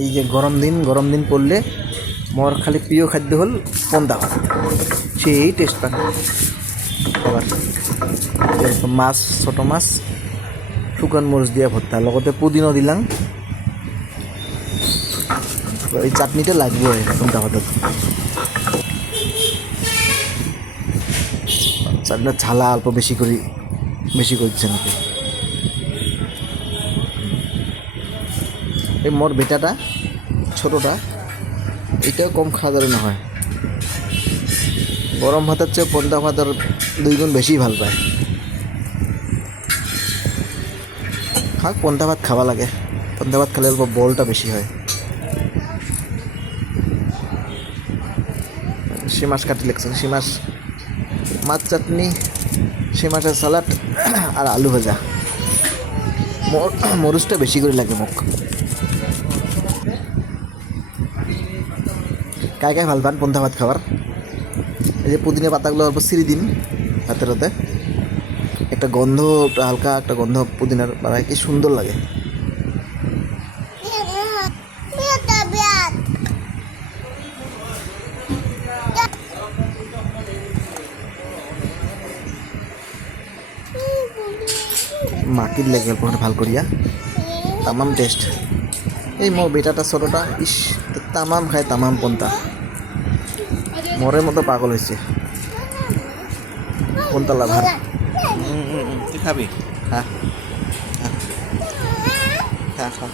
এই যে গরম দিন পড়লে মোর খালি প্রিয় খাদ্য হল পন্তা ভাত, সেই টেস্ট পান। আবার যেরকম মাছ, ছোটো মাছ শুকান মরিচ দিয়া ভর্তা, লগতে পুদিনা দিলাম। এই চাটনিটা লাগবে পন্তা ভাতত। চাটনিটা ঝালা অল্প বেশি করছে নাকি। এই মোর বেটাটা ছোটোটা এটাও কম খাওয়া দাওয়া না হয়, গরম ভাতের চেয়ে পন্তা ভাতের 2 গুণ বেশি ভাল পায়। খাক, পন্তা ভাত খাওয়া লাগে, পন্তা ভাত খালে অল্প বলটা বেশি হয়। সে মাছ কাটি লাগছে, সে মাছ, মাছ চাটনি, সে মাছের সালাড আর আলু ভাজা। মরিচটা বেশি করে লাগে মোক। কায় ভাল পান পন্থা ভাত খাবার? এই যে পুদিনা পাতাগুলো অল্প ছিঁড়ে দিন হাতে হাতে, একটা গন্ধ, হালকা একটা গন্ধ পুদিনার বাড়ায়, কি সুন্দর লাগে। মাটির লেগে অল্প ভাল করিয়া তামাম টেস্ট। এই মোর বেটাটা ছোটোটা ইস তামাম খায়, তামাম পন্তা, মরের মতো পাগল হয়েছে পন্তা লাভার। তুই খাবি? খা খা খা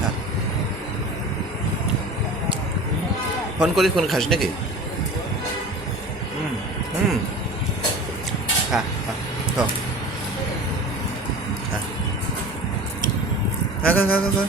খা। ফোন করি ফোন খাস নাকি? খা খা খা খা খা খা খা।